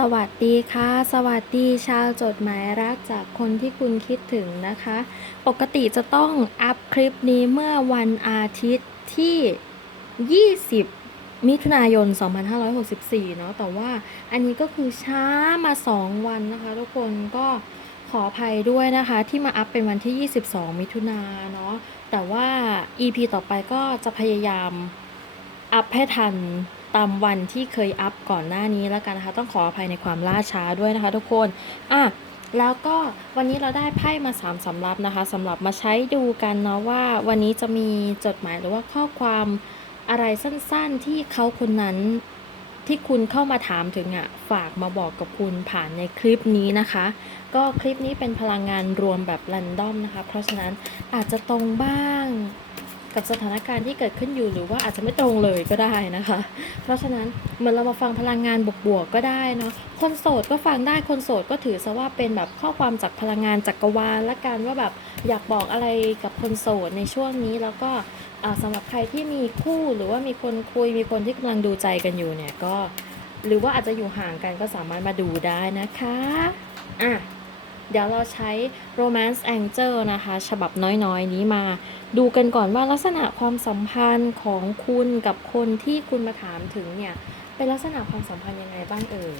สวัสดีค่ะ สวัสดีชาวจดหมายรักจากคนที่คุณคิดถึงนะคะ ปกติจะต้องอัพคลิปนี้เมื่อวันอาทิตย์ที่ 20 มิถุนายน 2564 เนาะแต่ว่าอันนี้ก็คือช้ามา 2 วันนะคะ ทุกคนก็ขออภัยด้วยนะคะ ที่มาอัพเป็นวันที่ 22 มิถุนาเนาะแต่ว่า EP ต่อไปก็จะพยายามอัพให้ทัน ตามวันที่เคยอัพก่อนหน้านี้แล้วกันนะคะ ต้องขออภัยในความล่าช้าด้วยนะคะ ทุกคนอะแล้วก็วันนี้เราได้ไพ่มา3ามสำรับนะคะสำหรับมาใช้ดูกันเนาะว่า วันนี้จะมีจดหมายหรือว่าข้อความอะไรสั้นๆที่เขาคนนั้นที่คุณเข้ามาถามถึงอะ่ะฝากมาบอกกับคุณผ่านในคลิปนี้นะคะ ก็คลิปนี้เป็นพลังงานรวมแบบรันดอมนะคะ เพราะฉะนั้นอาจจะตรงบ้าง กับสถานการณ์ที่เกิดขึ้นอยู่หรือว่าอาจจะไม่ตรงเลยก็ได้นะคะ เพราะฉะนั้นเหมือนเรามาฟังพลังงานบวกๆก็ได้เนาะคนโสดก็ฟังได้คนโสดก็ถือซะว่าเป็นแบบข้อความจากพลังงานจักรวาลละกันว่าแบบอยากบอกอะไรกับคนโสดในช่วงนี้แล้วก็อ่าสำหรับใครที่มีคู่หรือว่ามีคนคุยมีคนที่กำลังดูใจกันอยู่เนี่ยก็ หรือว่าอาจจะอยู่ห่างกันก็สามารถมาดูได้นะคะอะ เดี๋ยวเราใช้ romance angel นะคะ ฉบับน้อยๆ นี้มา ดูกันก่อนว่าลักษณะความสัมพันธ์ของคุณกับคนที่คุณมาถามถึงเนี่ย เป็นลักษณะความสัมพันธ์ยังไงบ้างเอ่ย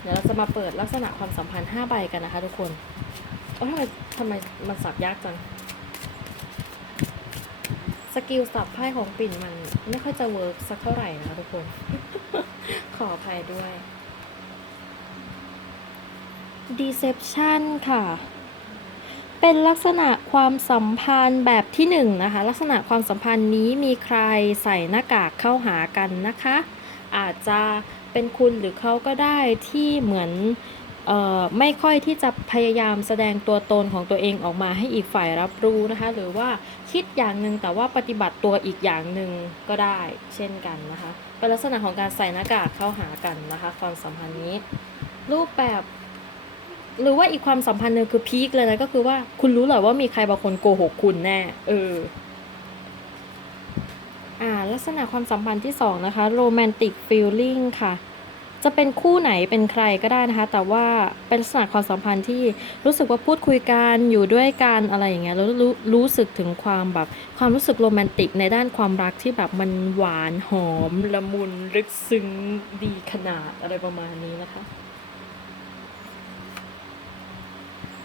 เดี๋ยวเราจะมาเปิดลักษณะความสัมพันธ์5ใบกันนะคะทุกคนโอ้ทำไมทำไมมันสับยากจังสกิลสับไพ่ของปิ่นมันไม่ค่อยจะเวิร์กสักเท่าไหร่นะคะทุกคน ขออภัยด้วย deception ค่ะ เป็นลักษณะความสัมพันธ์แบบที่หนึ่งนะคะ ลักษณะความสัมพันธ์นี้มีใครใส่หน้ากากเข้าหากันนะคะ อาจจะเป็นคุณหรือเขาก็ได้ที่เหมือนออไม่ค่อยที่จะพยายามแสดงตัวตนของตัวเองออกมาให้อีกฝ่ายรับรู้นะคะ หรือว่าคิดอย่างหนึ่งแต่ว่าปฏิบัติตัวอีกอย่างหนึ่งก็ได้เช่นกันนะคะ เป็นลักษณะของการใส่หน้ากากเข้าหากันนะคะ ความสัมพันธ์นี้ รูปแบบ หรือว่าอีกความสัมพันธ์หนึ่งคือพีคเลยนะก็คือว่าคุณรู้เหรอว่ามีใครบางคนโกหกคุณแน่เอออ่าลักษณะความสัมพันธ์ที่สองนะคะโรแมนติกฟีลลิ่งค่ะจะเป็นคู่ไหนเป็นใครก็ได้นะคะ แต่ว่าเป็นลักษณะความสัมพันธ์ที่รู้สึกว่าพูดคุยกันอยู่ด้วยกันอะไรอย่างเงี้ยแล้วรู้รู้สึกถึงความแบบความรู้สึกโรแมนติกในด้านความรักที่แบบมันหวานหอมละมุนลึกซึ้งดีขนาดอะไรประมาณนี้นะคะ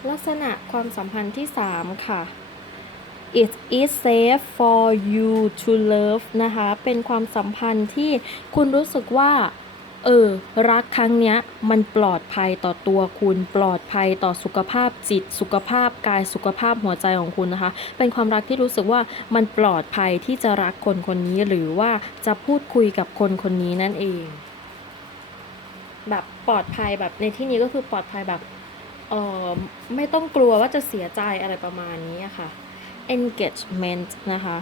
ลักษณะความสัมพันธ์ที่ 3 ค่ะ it is safe for you to love นะคะ เป็นความสัมพันธ์ที่คุณรู้สึกว่า เออ รักครั้งเนี้ย มันปลอดภัยต่อตัวคุณ ปลอดภัยต่อสุขภาพจิต สุขภาพกาย สุขภาพหัวใจของคุณนะคะ เป็นความรักที่รู้สึกว่ามันปลอดภัยที่จะรักคนคนนี้ หรือว่าจะพูดคุยกับคนคนนี้นั่นเอง แบบปลอดภัยแบบในที่นี้ก็คือปลอดภัยแบบ เออไม่ต้องกลัวว่าจะเสียใจอะไรประมาณนี้ค่ะ engagement นะคะ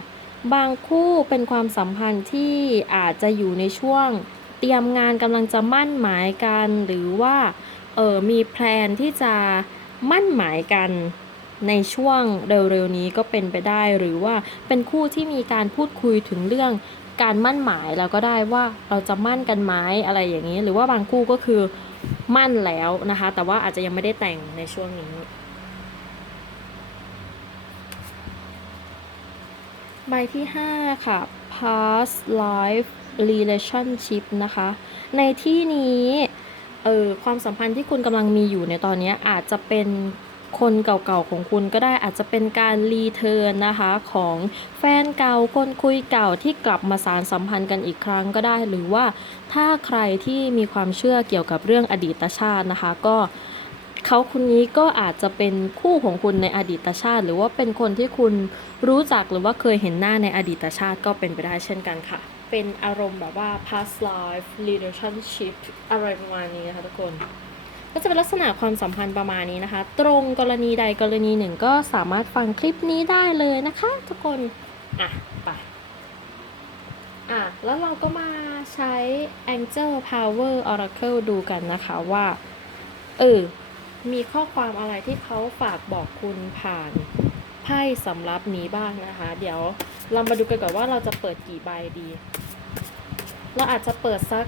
บางคู่เป็นความสัมพันธ์ที่อาจจะอยู่ในช่วงเตรียมงานกำลังจะมั่นหมายกัน หรือว่าเออมีแพลนที่จะมั่นหมายกันในช่วงเร็วๆนี้ก็เป็นไปได้ หรือว่าเป็นคู่ที่มีการพูดคุยถึงเรื่องการมั่นหมายแล้วก็ได้ว่าเราจะมั่นกันไหมอะไรอย่างนี้ หรือว่าบางคู่ก็คือ มั่นแล้วนะคะ แต่ว่าอาจจะยังไม่ได้แต่งในช่วงนี้ ใบที่ 5 ค่ะ past life relationship นะคะ ในที่นี้เออความสัมพันธ์ที่คุณกำลังมีอยู่ในตอนนี้อาจจะเป็น คนเก่าๆของคุณก็ได้อาจจะเป็นการรีเทิร์นนะคะของแฟนเก่าคนคุยเก่าที่กลับมาสารสัมพันธ์กันอีกครั้งก็ได้ หรือว่าถ้าใครที่มีความเชื่อเกี่ยวกับเรื่องอดีตชาตินะคะ ก็เขาคนนี้ก็อาจจะเป็นคู่ของคุณในอดีตชาติ หรือว่าเป็นคนที่คุณรู้จักหรือว่าเคยเห็นหน้าในอดีตชาติก็เป็นไปได้เช่นกันค่ะ เป็นอารมณ์แบบว่า past life relationship อะไรประมาณนี้นะคะทุกคน ก็จะเป็นลักษณะความสัมพันธ์ประมาณนี้นะคะ ตรงกรณีใดกรณีหนึ่งก็สามารถฟังคลิปนี้ได้เลยนะคะ ทุกคน อะ ไป อะ แล้วเราก็มาใช้ Angel Power Oracle ดูกันนะคะว่า เออ มีข้อความอะไรที่เขาฝากบอกคุณผ่านไพ่สำรับนี้บ้างนะคะ เดี๋ยวเรามาดูกันก่อนว่าเราจะเปิดกี่ใบดี เราอาจจะเปิดสัก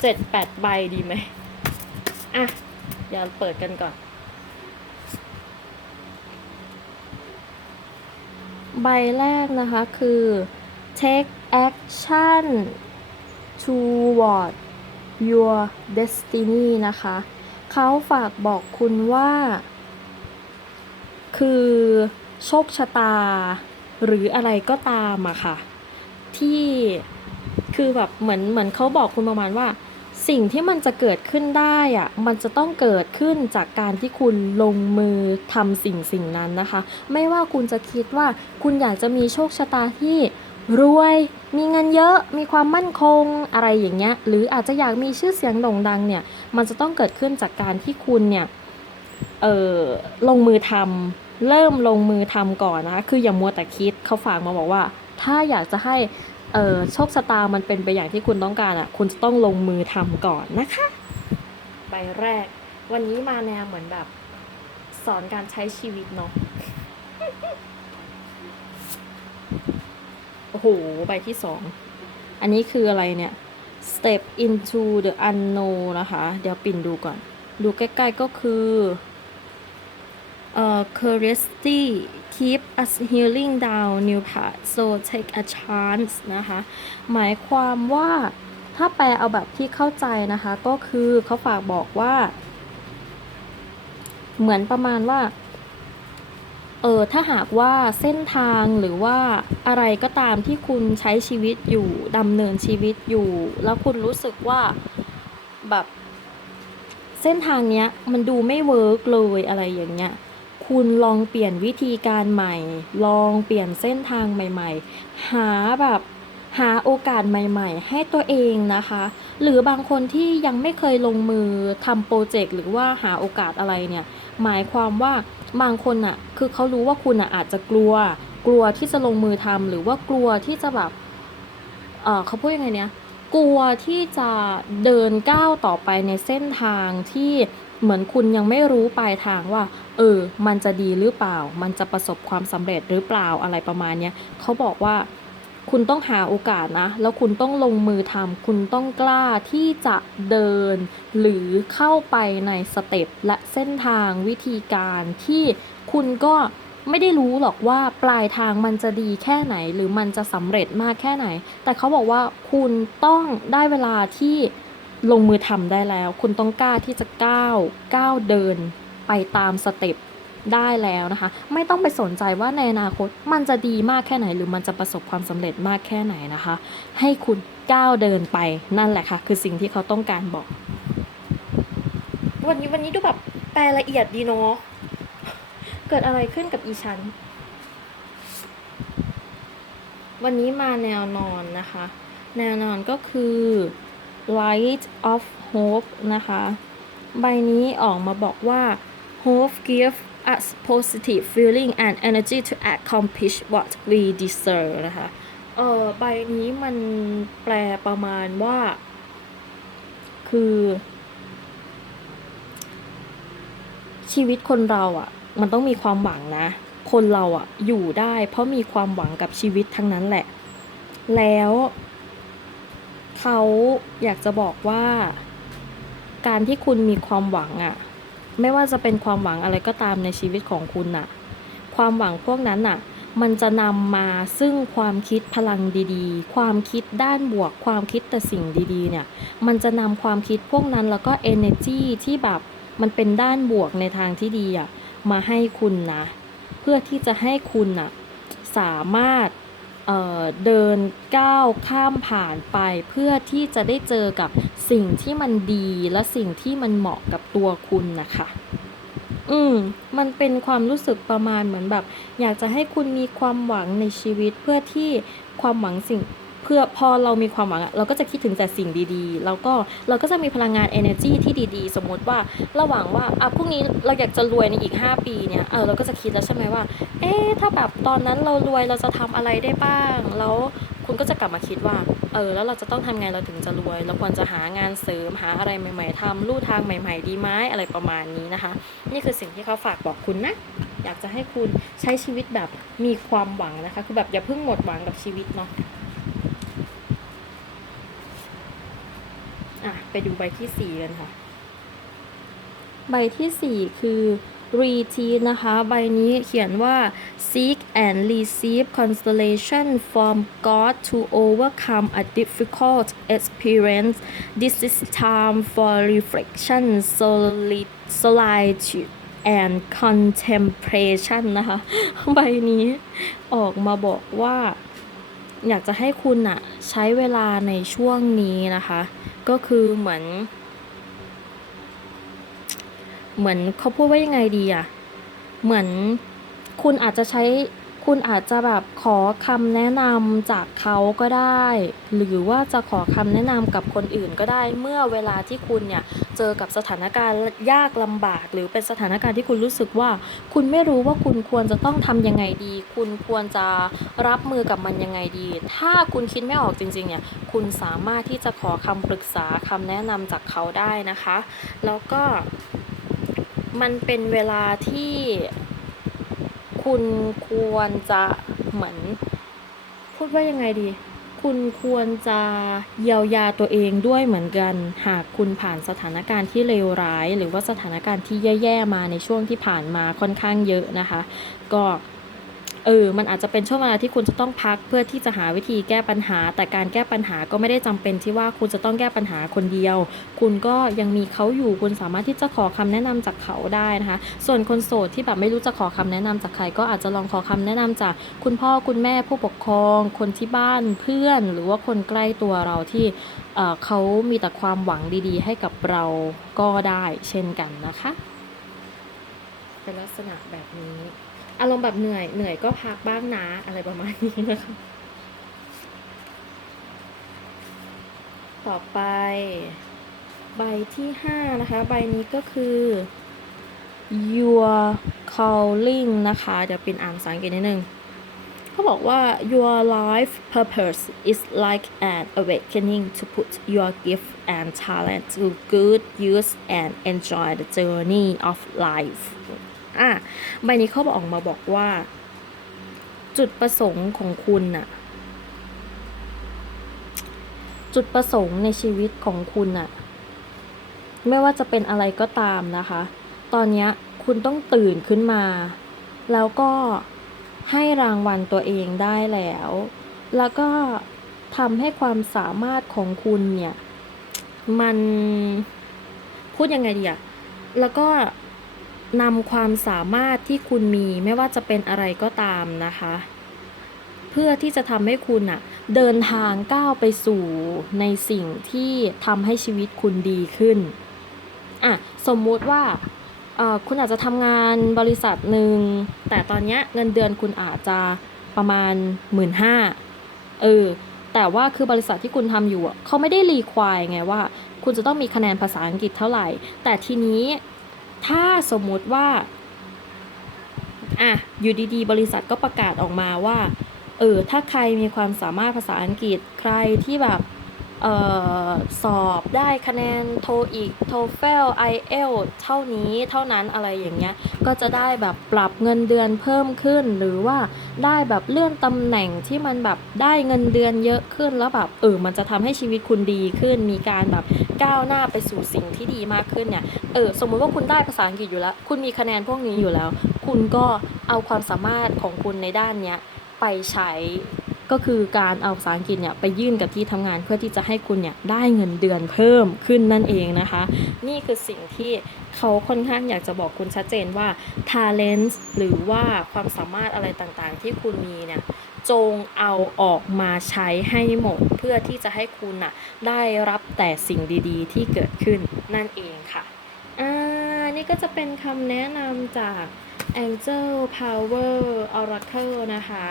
เจ็ดแปดใบดีไหม อะ เดี๋ยวเปิดกันก่อน ใบแรกนะคะคือ take action toward your destiny นะคะ เขาฝากบอกคุณว่า คือโชคชะตา หรืออะไรก็ตามอะค่ะ ที่คือแบบเหมือนเหมือนเขาบอกคุณประมาณว่า สิ่งที่มันจะเกิดขึ้นได้อะมันจะต้องเกิดขึ้นจากการที่คุณลงมือทำสิ่งสิ่งนั้นนะคะ ไม่ว่าคุณจะคิดว่าคุณอยากจะมีโชคชะตาที่รวย มีเงินเยอะ มีความมั่นคง อะไรอย่างเงี้ย หรืออาจจะอยากมีชื่อเสียงโด่งดังเนี่ย มันจะต้องเกิดขึ้นจากการที่คุณเนี่ย เออลงมือทำเริ่มลงมือทำก่อนนะคะ คืออย่ามัวแต่คิด เขาฝากมาบอกว่า ถ้าอยากจะให้ เออโชคชะตามันเป็นไปอย่างที่คุณต้องการอะ คุณจะต้องลงมือทำก่อนนะคะ ใบแรก วันนี้มาแนวเหมือนแบบ สอนการใช้ชีวิตเนาะโอ้โห ใบที่สอง อันนี้คืออะไรเนี่ย step into the unknown นะคะ เดี๋ยวปิ่นดูก่อน ดูใกล้ ๆ ก็คือเอ่อ curiosity keep us healing down new path so take a chance นะคะ หมายความว่าถ้าแปลเอาแบบที่เข้าใจนะคะ ก็คือเขาฝากบอกว่า เหมือนประมาณว่า เออถ้าหากว่าเส้นทางหรือว่าอะไรก็ตามที่คุณใช้ชีวิตอยู่ดำเนินชีวิตอยู่ แล้วคุณรู้สึกว่าแบบเส้นทางเนี้ยมันดูไม่เวิร์กเลยอะไรอย่างเงี้ย คุณลองเปลี่ยนวิธีการใหม่ ลองเปลี่ยนเส้นทางใหม่ ๆ หาแบบหาโอกาสใหม่ๆ ให้ตัวเองนะคะ หรือบางคนที่ยังไม่เคยลงมือทำโปรเจกต์หรือว่าหาโอกาสอะไรเนี่ย หมายความว่าบางคนอะคือเขารู้ว่าคุณอะอาจจะกลัว กลัวที่จะลงมือทำหรือว่ากลัวที่จะแบบ เออเขาพูดยังไงเนี่ย กลัวที่จะเดินก้าวต่อไปในเส้นทางที่เหมือนคุณยังไม่รู้ปลายทางว่า เออ มันจะดีหรือเปล่า มันจะประสบความสำเร็จหรือเปล่าอะไรประมาณนี้เขาบอกว่าคุณต้องหาโอกาสนะ แล้วคุณต้องลงมือทำ คุณต้องกล้าที่จะเดิน หรือเข้าไปในสเต็ปและเส้นทางวิธีการที่คุณก็ ไม่ได้รู้หรอกว่าปลายทางมันจะดีแค่ไหน หรือมันจะสำเร็จมากแค่ไหน แต่เขาบอกว่าคุณต้องได้เวลาที่ลงมือทำได้แล้ว คุณต้องกล้าที่จะก้าวก้าวเดินไปตามสเต็ปได้แล้วนะคะ ไม่ต้องไปสนใจว่าในอนาคตมันจะดีมากแค่ไหน หรือมันจะประสบความสำเร็จมากแค่ไหนนะคะ ให้คุณก้าวเดินไปนั่นแหละค่ะ คือสิ่งที่เขาต้องการบอก วันนี้วันนี้ดูแบบแปลละเอียดดีเนาะ เกิดอะไรขึ้นกับอีฉัน วันนี้มาแนวนอนนะคะ แนวนอนก็คือ light of hope นะคะ ใบนี้ออกมาบอกว่า hope give us positive feeling and energy to accomplish what we deserve นะคะ เออใบนี้มันแปลประมาณว่า คือ ชีวิตคนเราอะ่ะ มันต้องมีความหวังนะ คนเราอะอยู่ได้ เพราะมีความหวังกับชีวิตทั้งนั้นแหละ แล้วเขาอยากจะบอกว่า การที่คุณมีความหวังอะไม่ว่าจะเป็นความหวังอะไรก็ตามในชีวิตของคุณน่ะความหวังพวกนั้นน่ะมันจะนำมาซึ่งความคิดพลังดีๆ ความคิดด้านบวก ความคิดแต่สิ่งดีๆ เนี่ย มันจะนำความคิดพวกนั้นแล้วก็ energy ที่แบบมันเป็นด้านบวกในทางที่ดีอะ มาให้คุณนะ เพื่อที่จะให้คุณน่ะสามารถเเดินก้าวข้ามผ่านไป เพื่อที่จะได้เจอกับสิ่งที่มันดีและสิ่งที่มันเหมาะกับตัวคุณนะคะอืมมันเป็นความรู้สึกประมาณเหมือนแบบ อยากจะให้คุณมีความหวังในชีวิตเพื่อที่ความหวังสิ่ง เพื่อพอเรามีความหวังอะเราก็จะคิดถึงแต่สิ่งดีๆ แล้วก็เราก็จะมีพลังงาน energy ที่ดีๆ สมมติว่าระหว่างว่าอะพรุ่งนี้เราอยากจะรวยในอีก 5 ปีเนี่ยเออเราก็จะคิดแล้วใช่ไหมว่า เอ๊ะถ้าแบบตอนนั้นเรารวยเราจะทำอะไรได้บ้าง แล้วคุณก็จะกลับมาคิดว่าเออแล้วเราจะต้องทำไงเราถึงจะรวย เราควรจะหางานเสริมหาอะไรใหม่ ๆทำลู่ทางใหม่ ๆ ดีไหมอะไรประมาณนี้นะคะ นี่คือสิ่งที่เขาฝากบอกคุณนะอยากจะให้คุณใช้ชีวิตแบบมีความหวังนะคะ คือแบบอย่าเพิ่งหมดหวังกับชีวิตเนาะ อะไปดูใบที่สี่กันค่ะ ใบที่สี่คือ reteat นะคะ ใบนี้เขียนว่า seek and receive consolation from God to overcome a difficult experience this is time for reflection solitude and contemplation นะคะ ใบนี้ออกมาบอกว่า อยากจะให้คุณอะใช้เวลาในช่วงนี้นะคะ ก็คือเหมือน เหมือนเขาพูดว่ายังไงดีอะเหมือนคุณอาจจะใช้ คุณอาจจะแบบขอคำแนะนำจากเขาก็ได้ หรือว่าจะขอคำแนะนำกับคนอื่นก็ได้ เมื่อเวลาที่คุณเนี่ยเจอกับสถานการณ์ยากลำบาก หรือเป็นสถานการณ์ที่คุณรู้สึกว่า คุณไม่รู้ว่าคุณควรจะต้องทำยังไงดี คุณควรจะรับมือกับมันยังไงดี ถ้าคุณคิดไม่ออกจริงๆเนี่ยคุณสามารถที่จะขอคำปรึกษาคำแนะนำจากเขาได้นะคะ แล้วก็มันเป็นเวลาที่ คุณควรจะเหมือน พูดว่ายังไงดี คุณควรจะเยียวยาตัวเองด้วยเหมือนกัน หากคุณผ่านสถานการณ์ที่เลวร้าย หรือว่าสถานการณ์ที่แย่ๆมาในช่วงที่ผ่านมาค่อนข้างเยอะนะคะ ก็ เออ มันอาจจะเป็นช่วงเวลาที่คุณจะต้องพักเพื่อที่จะหาวิธีแก้ปัญหา แต่การแก้ปัญหาก็ไม่ได้จำเป็นที่ว่าคุณจะต้องแก้ปัญหาคนเดียว คุณก็ยังมีเขาอยู่คุณสามารถที่จะขอคำแนะนำจากเขาได้นะคะ ส่วนคนโสดที่แบบไม่รู้จะขอคำแนะนำจากใคร ก็อาจจะลองขอคำแนะนำจากคุณพ่อคุณแม่ผู้ปกครอง คนที่บ้านเพื่อน หรือว่าคนใกล้ตัวเราที่เอ่อเขามีแต่ความหวังดีๆ ให้กับเราก็ได้เช่นกันนะคะ เป็นลักษณะแบบนี้ อารมณ์แบบเหนื่อยเหนื่อยก็พักบ้างนะอะไรประมาณนี้นะคะต่อไป ใบที่ห้านะคะ ใบนี้ก็คือ your calling นะคะเดี๋ยวเป็นอ่านภาษาอังกฤษนิดนึงเขาบอกว่า your life purpose is like an awakening to put your gift and talent to good use and enjoy the journey of life อะใบนี้เขาบอกออกมาบอกว่า จุดประสงค์ของคุณน่ะ จุดประสงค์ในชีวิตของคุณน่ะ ไม่ว่าจะเป็นอะไรก็ตามนะคะ ตอนนี้คุณต้องตื่นขึ้นมา แล้วก็ให้รางวัลตัวเองได้แล้ว แล้วก็ทำให้ความสามารถของคุณเนี่ย มันพูดยังไงดีอะแล้วก็ นำความสามารถที่คุณมีไม่ว่าจะเป็นอะไรก็ตามนะคะ เพื่อที่จะทำให้คุณอะเดินทางก้าวไปสู่ในสิ่งที่ทำให้ชีวิตคุณดีขึ้นอะสมมุติว่าคุณอาจจะทำงานบริษัทหนึ่งแต่ตอนนี้เงินเดือนคุณอาจจะประมาณหมื่นห้าเออแต่ว่าคือบริษัทที่คุณทำอยู่เขาไม่ได้รีควายไงว่า คุณจะต้องมีคะแนนภาษาอังกฤษเท่าไหร่ แต่ทีนี้ ถ้าสมมุติว่าอะอยู่ดีๆ บริษัทก็ประกาศออกมาว่า เออ ถ้าใครมีความสามารถภาษาอังกฤษ ใครที่แบบ ออสอบได้คะแนนโทอีกโทเฟลไอเอลเท่านี้เท่านั้นอะไรอย่างเงี้ย ก็จะได้แบบปรับเงินเดือนเพิ่มขึ้น หรือว่าได้แบบเลื่อนตำแหน่งที่มันแบบได้เงินเดือนเยอะขึ้นแล้วแบบเออมันจะทำให้ชีวิตคุณดีขึ้น มีการแบบก้าวหน้าไปสู่สิ่งที่ดีมากขึ้นเนี่ยเออสมมุติว่าคุณได้ภาษาอังกฤษอยู่แล้ว คุณมีคะแนนพวกนี้อยู่แล้ว คุณก็เอาความสามารถของคุณในด้านเนี้ยไปใช้ ก็คือการเอาภาษาอังกฤษเนี่ยไปยื่นกับที่ทำงานเพื่อที่จะให้คุณเนี่ยได้เงินเดือนเพิ่มขึ้นนั่นเองนะคะ นี่คือสิ่งที่เขาค่อนข้างอยากจะบอกคุณชัดเจนว่า talent หรือว่าความสามารถอะไรต่างๆ ที่คุณมีเนี่ยจงเอาออกมาใช้ให้หมด เพื่อที่จะให้คุณน่ะได้รับแต่สิ่งดีๆ ที่เกิดขึ้นนั่นเองค่ะอ่านี่ก็จะเป็นคำแนะนำจาก Angel Power Oracle นะคะ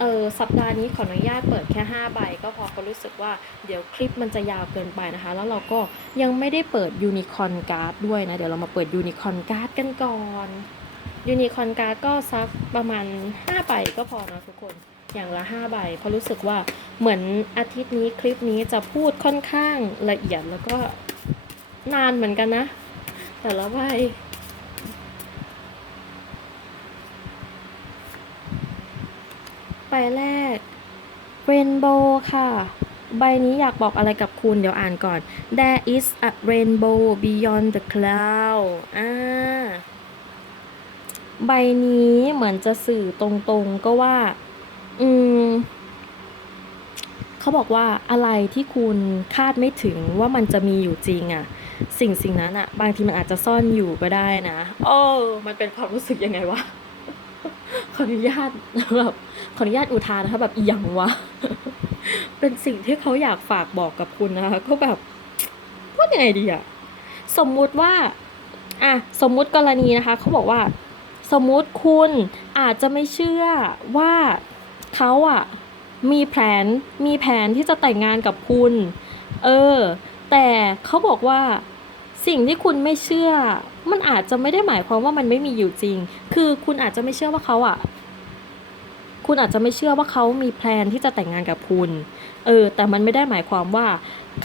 เออสัปดาห์นี้ขออนุญาตเปิดแค่ 5 ใบ ก็พอก็รู้สึกว่าเดี๋ยวคลิปมันจะยาวเกินไปนะคะ แล้วเราก็ยังไม่ได้เปิด Unicorn Card ด้วยนะ เดี๋ยวเรามาเปิด Unicorn Card กันก่อน Unicorn Card ก็สักประมาณ 5 ใบก็พอนะทุกคนอย่างละ 5 ใบ เพราะรู้สึกว่าเหมือนอาทิตย์นี้คลิปนี้จะพูดค่อนข้างละเอียดแล้วก็นานเหมือนกันนะ แต่ละใบ บแรกเรนโบว์ค่ะ ใบนี้อยากบอกอะไรกับคุณเดี๋ยวอ่านก่อน There is a rainbow beyond the cloud อ่าใบนี้เหมือนจะสื่อตรงๆก็ว่า อืม เขาบอกว่าอะไรที่คุณคาดไม่ถึงว่ามันจะมีอยู่จริงอะสิ่งสิ่งนั้นอะบางทีมันอาจจะซ่อนอยู่ก็ได้นะ โอ้ มันเป็นความรู้สึกยังไงวะ ขออนุญาตแบบขออนุญาตอุทานนะคะแบบอีหยังวะ เป็นสิ่งที่เขาอยากฝากบอกกับคุณนะคะก็แบบพูดยังไงดีอะสมมุติว่าอะสมมุติกรณีนะคะเขาบอกว่า สมมุติคุณอาจจะไม่เชื่อว่าเขาอะมีแผนมีแผนที่จะแต่งงานกับคุณ เออ แต่เขาบอกว่าสิ่งที่คุณไม่เชื่อ มันอาจจะไม่ได้หมายความว่ามันไม่มีอยู่จริง คือคุณอาจจะไม่เชื่อว่าเขาอะ คุณอาจจะไม่เชื่อว่าเขามีแพลนที่จะแต่งงานกับคุณ เออ แต่มันไม่ได้หมายความว่า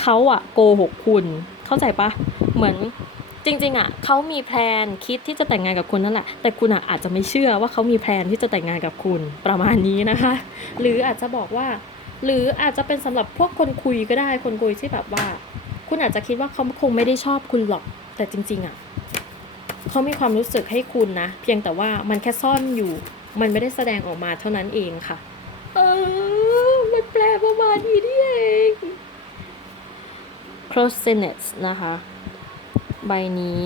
เขาอะโกหกคุณ เข้าใจปะ เหมือนจริง ๆ อะเขามีแพลนคิดที่จะแต่งงานกับคุณนั่นแหละ แต่คุณอะอาจจะไม่เชื่อว่าเขามีแพลนที่จะแต่งงานกับคุณประมาณนี้นะคะ หรืออาจจะบอกว่า หรืออาจจะเป็นสำหรับพวกคนคุยก็ได้คนคุยที่แบบว่า คุณอาจจะคิดว่าเขาคงไม่ได้ชอบคุณหรอก แต่จริง ๆ อะ เขามีความรู้สึกให้คุณนะ เพียงแต่ว่ามันแค่ซ่อนอยู่ มันไม่ได้แสดงออกมาเท่านั้นเองค่ะ เออ มันแปลประมาณนี้นี่เอง c r o s s e n e t นะคะ ใบนี้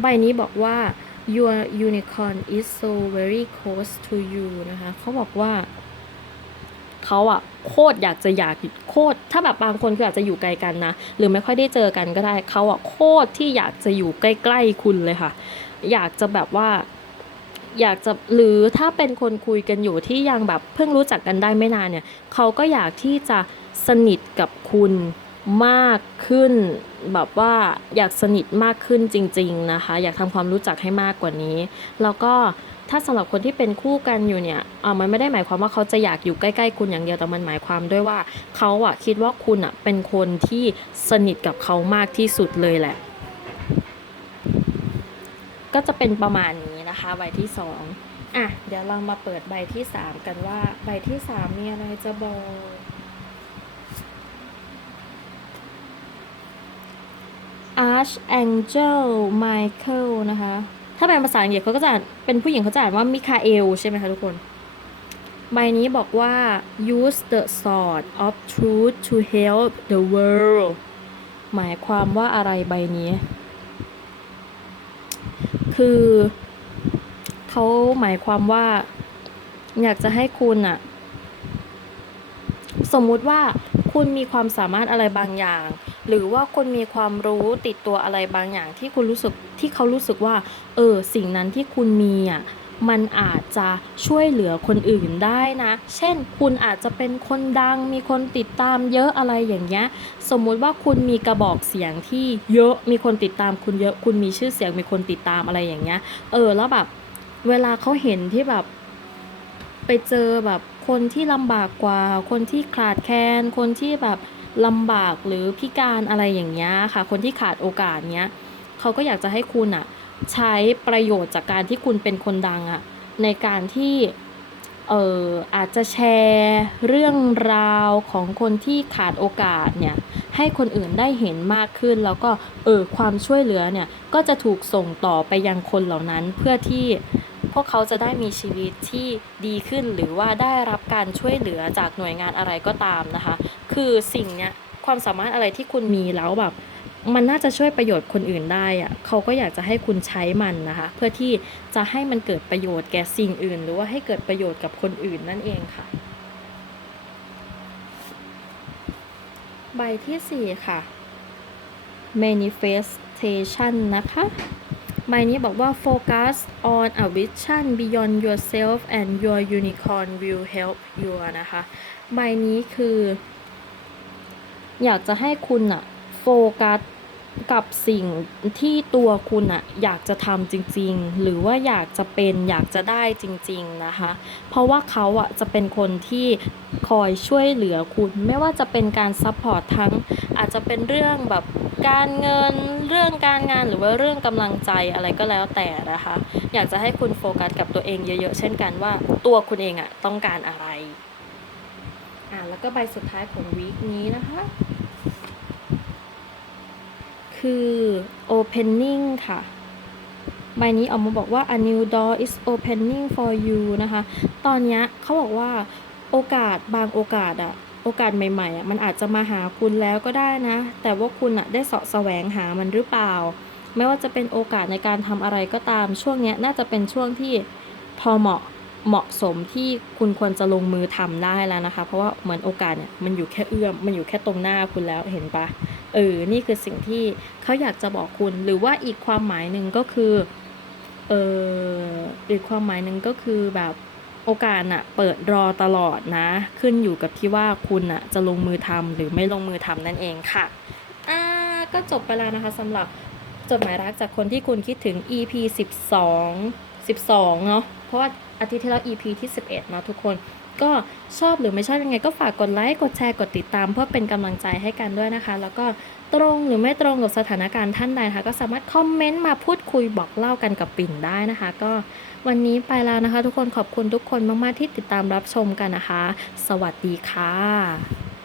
ใบนี้บอกว่า your unicorn is so very close to you นะคะ เขาบอกว่า เขาอะโคตรอยากจะอยากโคตรถ้าแบบบางคนคืออาจจะอยู่ไกลกันนะ หรือไม่ค่อยได้เจอกันก็ได้เขาอะโคตรที่อยากจะอยู่ใกล้ๆคุณเลยค่ะ อยากจะแบบว่าอยากจะหรือถ้าเป็นคนคุยกันอยู่ที่ยังแบบเพิ่งรู้จักกันได้ไม่นานเนี่ยเขาก็อยากที่จะสนิทกับคุณมากขึ้น แบบว่าอยากสนิทมากขึ้นจริง ๆนะคะ อยากทำความรู้จักให้มากกว่านี้ แล้วก็ ถ้าสำหรับคนที่เป็นคู่กันอยู่เนี่ยอ่ามันไม่ได้หมายความว่าเขาจะอยากอยู่ใกล้ๆคุณอย่างเดียวแต่มันหมายความด้วยว่าเขาอะคิดว่าคุณอะเป็นคนที่สนิทกับเขามากที่สุดเลยแหละ ก็จะเป็นประมาณนี้นะคะใบที่สองอะเดี๋ยวเรามาเปิดใบที่สามกันว่าใบที่สามมีอะไรจะบอก Archangel Michael นะคะ ถ้าเป็นภาษาอังกฤษเขาก็จะอ่านเป็นผู้หญิงเขาจะอ่านว่ามิคาเอลใช่ไหมคะทุกคน ใบนี้บอกว่า use the sword of truth to help the world หมายความว่าอะไรใบนี้ คือเขาหมายความว่า อยากจะให้คุณอะสมมุติว่าคุณมีความสามารถอะไรบางอย่าง หรือว่าคุณมีความรู้ติดตัวอะไรบางอย่างที่คุณรู้สึกที่เขารู้สึกว่า เออ สิ่งนั้นที่คุณมีอะมันอาจจะช่วยเหลือคนอื่นได้นะ เช่น คุณอาจจะเป็นคนดัง มีคนติดตามเยอะอะไรอย่างเงี้ย สมมุติว่าคุณมีกระบอกเสียงที่เยอะ มีคนติดตามคุณเยอะ คุณมีชื่อเสียง มีคนติดตามอะไรอย่างเงี้ย เออ แล้วแบบ เวลาเขาเห็นที่แบบ ไปเจอแบบคนที่ลำบากกว่า คนที่ขาดแคลน คนที่แบบ ลำบากหรือพิการอะไรอย่างเงี้ยค่ะ คนที่ขาดโอกาสเนี้ยเขาก็อยากจะให้คุณอะใช้ประโยชน์จากการที่คุณเป็นคนดังอะในการที่เอออาจจะแชร์เรื่องราวของคนที่ขาดโอกาสเนี่ยให้คนอื่นได้เห็นมากขึ้น แล้วก็เออความช่วยเหลือเนี่ยก็จะถูกส่งต่อไปยังคนเหล่านั้นเพื่อที่พวกเขาจะได้มีชีวิตที่ดีขึ้นหรือว่าได้รับการช่วยเหลือจากหน่วยงานอะไรก็ตามนะคะ คือสิ่งเนี้ยความสามารถอะไรที่คุณมีแล้วแบบ มันน่าจะช่วยประโยชน์คนอื่นได้อะเขาก็อยากจะให้คุณใช้มันนะคะ เพื่อที่จะให้มันเกิดประโยชน์แก่สิ่งอื่น หรือว่าให้เกิดประโยชน์กับคนอื่นนั่นเองค่ะ ใบที่สี่ค่ะ manifestation นะคะใบนี้บอกว่า focus on a vision beyond yourself and your unicorn will help you นะคะ ใบนี้คือ อยากจะให้คุณอะโฟกัสกับสิ่งที่ตัวคุณอะอยากจะทำจริงๆ หรือว่าอยากจะเป็นอยากจะได้จริงๆนะคะ เพราะว่าเขาอะจะเป็นคนที่คอยช่วยเหลือคุณ ไม่ว่าจะเป็นการซัพพอร์ตทั้งอาจจะเป็นเรื่องแบบการเงินเรื่องการงานหรือว่าเรื่องกำลังใจอะไรก็แล้วแต่นะคะ อยากจะให้คุณโฟกัสกับตัวเองเยอะๆ เช่นกันว่าตัวคุณเองอะต้องการอะไร อะแล้วก็ใบสุดท้ายของวีคนี้นะคะ คือ opening ค่ะ ใบนี้ออกมาบอกว่า a new door is opening for you นะคะ ตอนนี้เขาบอกว่าโอกาสบางโอกาสอะโอกาสใหม่ๆอะมันอาจจะมาหาคุณแล้วก็ได้นะ แต่ว่าคุณอะได้เสาะแสวงหามันหรือเปล่า ไม่ว่าจะเป็นโอกาสในการทำอะไรก็ตามช่วงนี้น่าจะเป็นช่วงที่พอเหมาะ เหมาะสมที่คุณควรจะลงมือทำได้แล้วนะคะ เพราะว่าเหมือนโอกาสเนี่ยมันอยู่แค่เอื้อมมันอยู่แค่ตรงหน้าคุณแล้วเห็นปะเออนี่คือสิ่งที่เขาอยากจะบอกคุณ หรือว่าอีกความหมายหนึ่งก็คือเอออีกความหมายหนึ่งก็คือแบบโอกาสอะเปิดรอตลอดนะ ขึ้นอยู่กับที่ว่าคุณอะจะลงมือทำหรือไม่ลงมือทำนั่นเองค่ะอ่าก็จบไปแล้วนะคะสำหรับจดหมายรักจากคนที่คุณคิดถึง EP 12 12 เนาะเพราะว่า อาทิตย์ที่แล้ว EP ที่ 11เนาะทุกคน ก็ชอบหรือไม่ชอบยังไงก็ฝากกดไลค์ กดแชร์ กดติดตาม เพื่อเป็นกำลังใจให้กันด้วยนะคะ แล้วก็ตรงหรือไม่ตรงกับสถานการณ์ท่านใดนะคะ ก็สามารถคอมเมนต์มาพูดคุยบอกเล่ากันกับปิ่นได้นะคะ ก็วันนี้ไปแล้วนะคะ ทุกคนขอบคุณทุกคนมาก ๆ ที่ติดตามรับชมกันนะคะ สวัสดีค่ะ